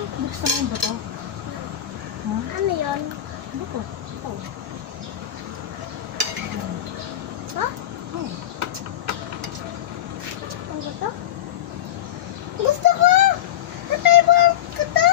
Buksan mo yung buto. Ha? Ano yun? Buto. Ito. Ha? Oh. Ang gusto? Gusto ko! Na-favorite ko to!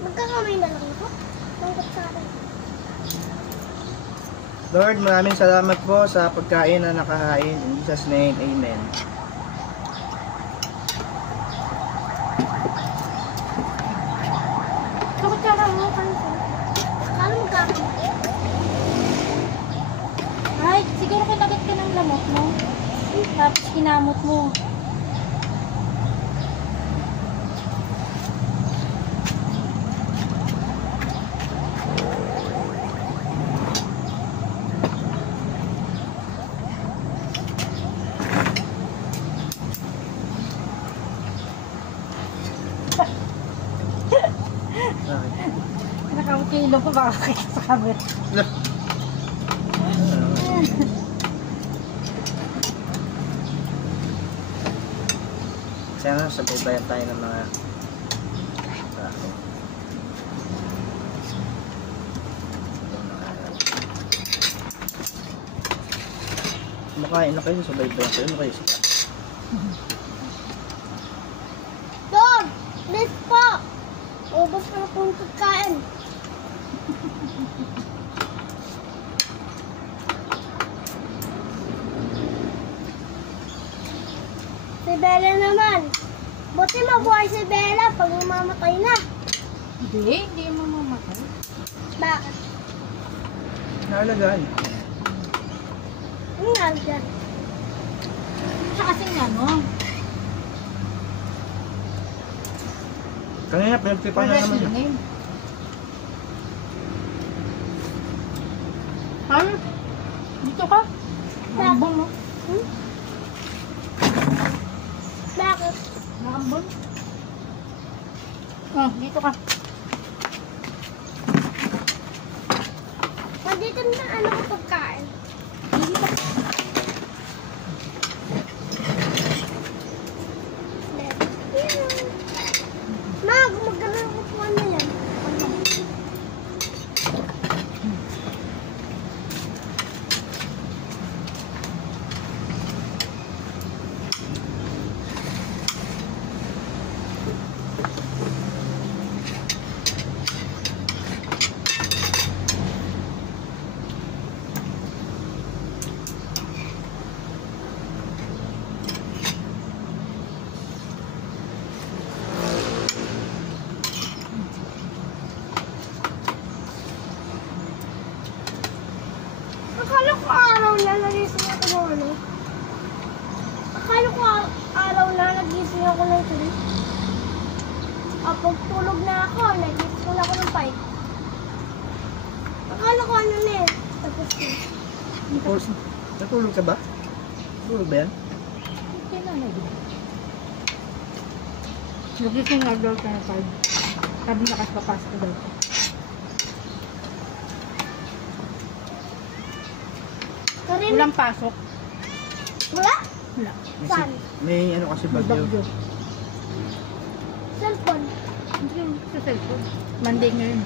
Magkakamay na lang ako. Tungkot sa akin. Lord, maraming salamat po sa pagkain na nakahain. In Jesus' name, Amen. Tungkot sa akin mo kanto. Kala magkakamay. Ay, siguro kinagat ka ng lamok mo. Tapos kinamot mo. Bakit? Nakakilo pa baka kaya sa camera. Lah. Sana sabay-bayan tayo ng mga tao. Itong mga araw. Kumakain na kayo, sabay-bayan kayo. Ano kayo sila? Dog! Please po! Ubus na po yung pagkain. Si Bella naman. Buti mabuhay si Bella pag mamamatay na. Hindi mo mamamatay. Bakit? Naalagaan. Ang nalagyan. Siya kasi nga, no? Kanina, pinagpipan na naman. name. Ay, dito ka. Naambon, no? Hmm? Bakit? Naambon. Oh, dito ka. Nandito na ano ko pagkain. Dito ka. Ma, gumagana ang upuan na yan. Akala ko araw na nagising ako ng ano. Akala ko araw na nagising ako ng 3. Pagtulog na ako, nagising ako ng 5. Akala ko ano na eh. Tapos yun. Natulog ka ba? Natulog ba yan? Okay na, no? Nagising nga daw ka na 5. Sabi na kasi papasok daw ka. Karin, Walang pasok. wala? Wala. Saan? May ano kasi May bagyo. bagyo. Cellphone. Hindi yung sa cellphone. Monday ngayon.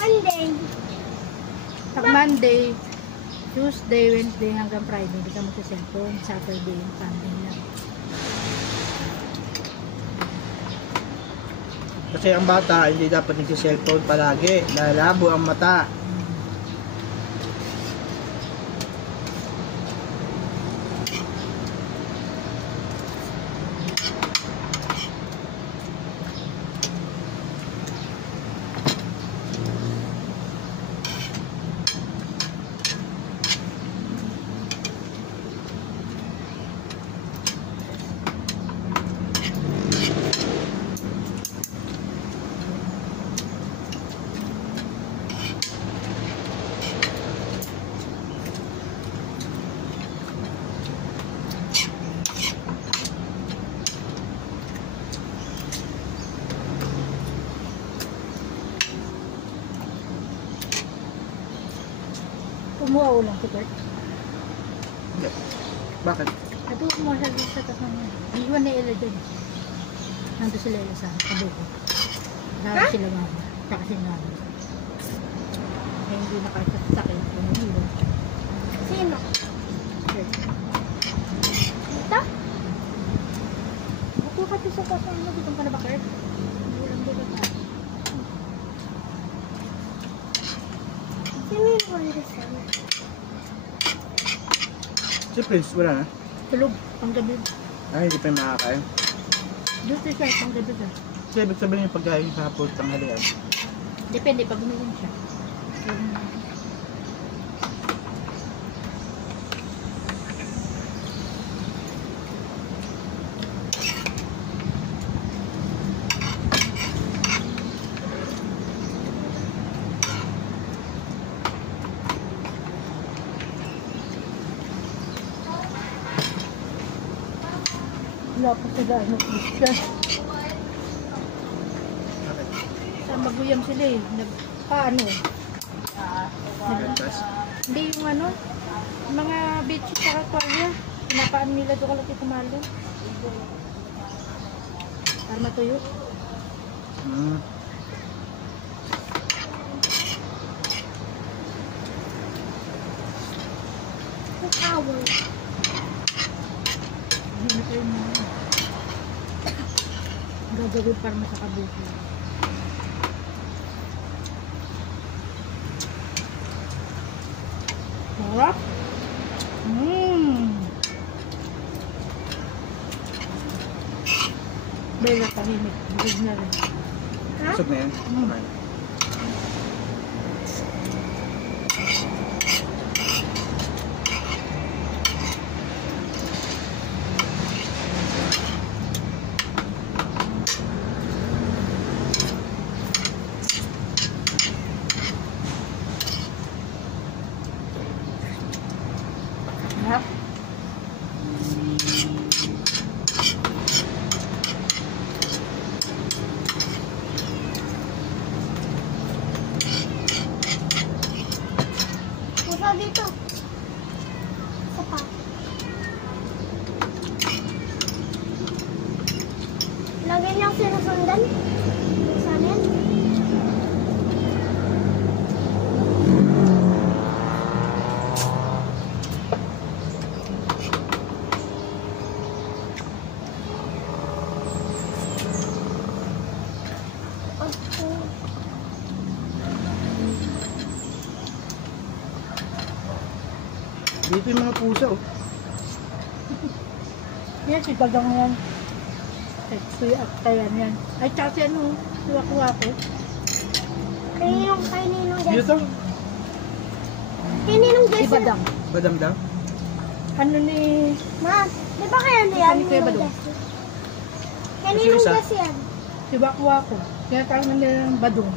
Monday. Pag Monday, Tuesday, Wednesday hanggang Friday, hindi ka magsa-cellphone. Saturday, Sunday na. Kasi ang bata, hindi dapat nagsi-cellphone palagi. Lalabo ang mata. Kumuha ulang si Bert. Hindi. Bakit? Sabi Tuwag mo siya dito sa taas niya. Iwan ni Ella dun. Nandun sila Ella sa kabuko. Gano'n sila mama. Tsaka si mama. Kaya hindi na kahit sa sakit. Iwan. Sino? Sure. Ito? Buko ka dito sa taas niya. Dito ka na ba, Kurt? Ulam dito ka. Sino yung Wonderson? Si Prince, wala na. Tulog. Panggabi. Ay, hindi pa yung makakain. Dito siya. Panggabi ka. Kasi ibig sabihin yung pagkain sa hapon, tanghalian. Depende pag uminom siya. Wala pa sa gano'n Christian. Sa maguyam sila eh. Paano? Gantas. Hindi yung ano, mga beaches sa Aquaria. Pinapaan nila doon kalaki kumalo. Para matuyo. Hmm. Yung awol. Hindi na kayo mo. Gagawin para masakabuti. Sarap. Bela tahimik. Bigod na rin. Ha? Busog na yan. Hmm. Okay. Sarap. Pusa dito. Isa pa. Lagi niyang sinusundan. Saan yan? Okay. Dito yung mga pusa, oh. Yan, si Bagang yan. Kuya at Tayan yan. Ay, tsaka si ano, tuwa-kuwa ko. Kaninong Dito guess? to. Kaninong Si guess? Badang. Badam daw. Ano ni... Ma, di ba kaya na yan? Kani Kuya Badong. Kaninong Isa. guess yan? Si Bakwa ko. Tinatawag na nila ng Badong.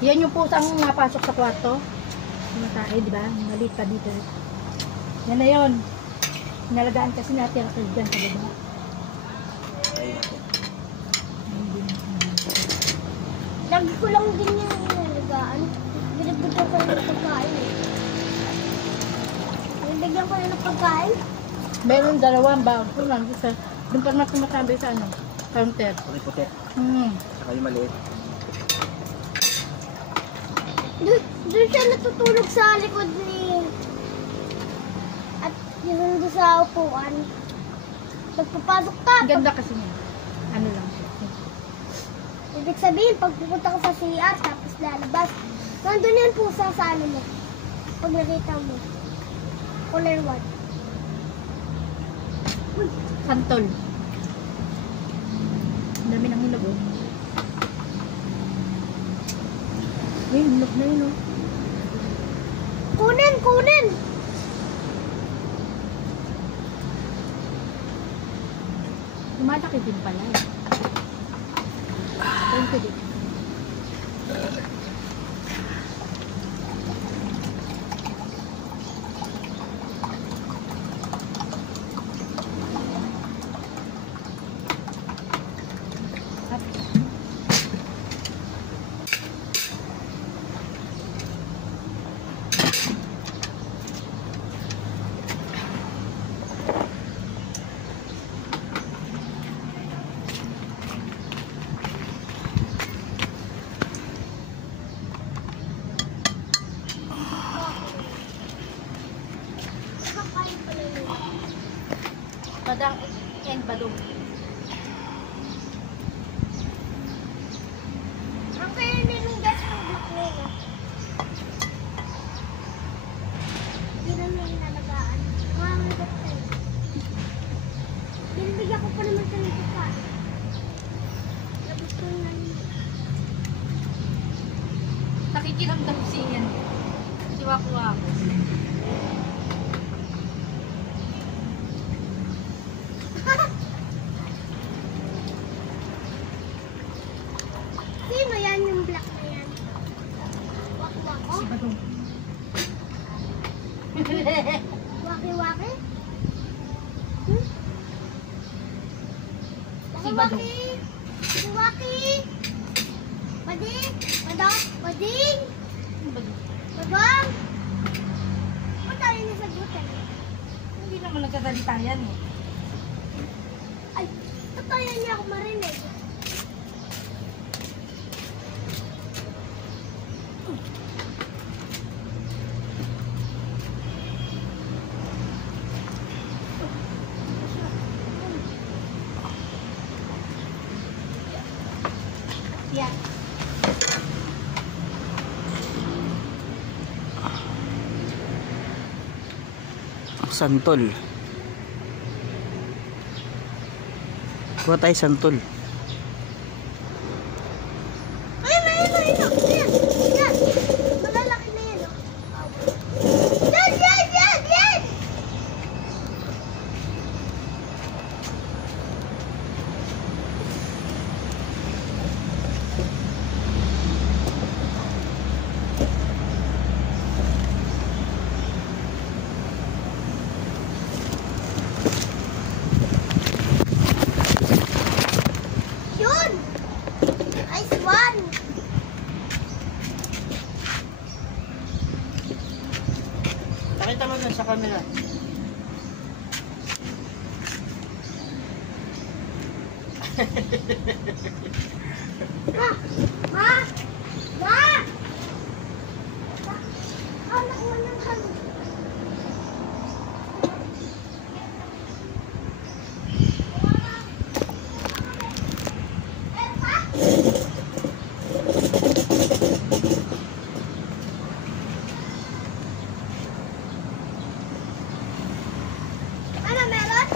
Yan yung pusang napasok sa kwarto. Tumatay, di ba? Maliit pa dito. Yan na yun. Nalagaan kasi natin ako dyan sa baba. Ay, natin. Lagi ko lang din yung inalagaan. Binibigyan ko ng pagkain eh. Binibigyan ko ng pagkain. Meron dalawang bag. Ito lang. Doon pa naman tumatambay sa ano. Counter. Puti-puti. Saka yung maliit. Doon siya natutulog sa likod ni... At yun doon sa upuan. Pagpapasok ka. Ang ganda kasi niya. Ano lang siya. Ibig sabihin, pag pupunta ka sa CR, tapos lalabas, nandun yan pusa sa ano mo. Pag nakita mo. Color 1. Santol. Ang dami ng hinog oh. Ayun, hinog na yun oh. Kunin! Kunin! Lumalaki din pala eh. Thank you din. At Badang and Badong. Ang kaya nilunggas ng black na yun. Hindi na may inalagaan. Mamagat tayo. Binibigyan ko pa naman sa nagkaka. Labos ko na yun. Nakikiramdam siya. Siwa-kuha ako. Sino yan yung black na yan? Waki-wako? Si Badong. Waki-waki? Si Badong. Waki-waki? Bading? Badong? Bading? Badong. Badong? Ba't tayo nasagutan? Hindi naman nagkasalita yan eh. Ay, totoo yan niya ako marinig. Yan. Santol. Kuha tayo santol. Ayun, ayun, ayun. Ayan, yan. Malalaki na yan. Yan, yan, yan, yan! Yun! Nice one! Nakita mo na sa camera. Ma! Ma! Ma! Ah, nakuha ng kami. Ano meron?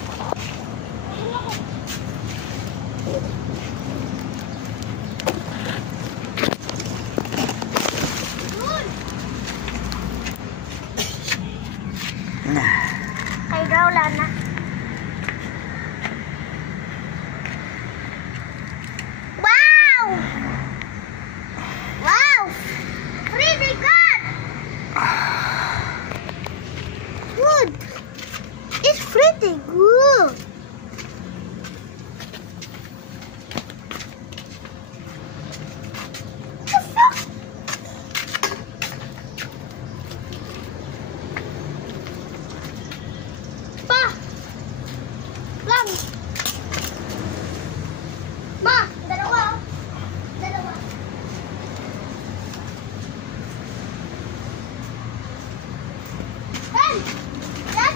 Yun! Kayo daw, wala na. Wow! Wow! Pretty good! Good! It's pretty good! The fuck? Pa! Lang! Ma! Dalawa! Oh. Dalawa. Ben! Ben!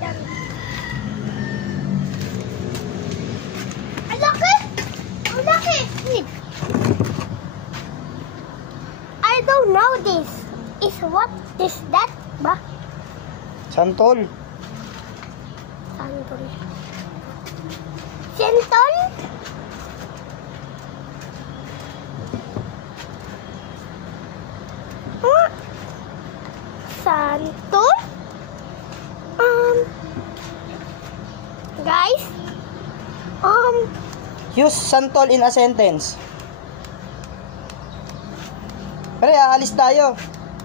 Yan. Ang laki! Ang laki! I don't know this. Is what is that ba? Santol. Santol. Santol? Huh? Santol? Guys? Use santol in a sentence. Pare, aalis tayo.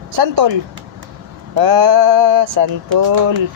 Santol. Santol.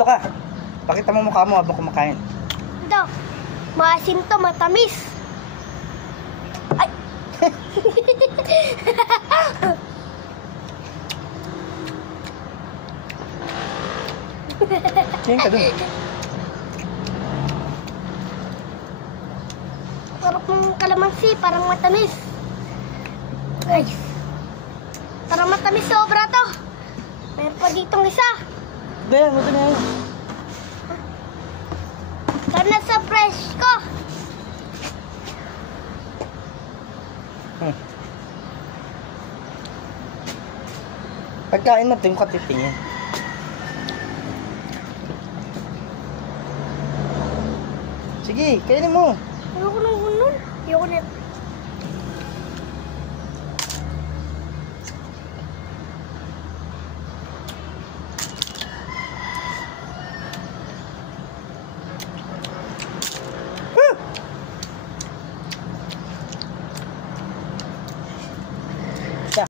gusto ka. Pakita mo mukha mo habang kumakain. Ito. Maasim to, matamis. Ay. Tingin ka dun. Parang kalamansi, parang matamis. Ay. Parang matamis sobra to. Meron pa ditong isa. Ganyan, ito na yan. Sana sa fresh ko. Pagkain mo, ito yung katitingin. Sige, kainin mo. Ayoko nang ganun. Ayoko na.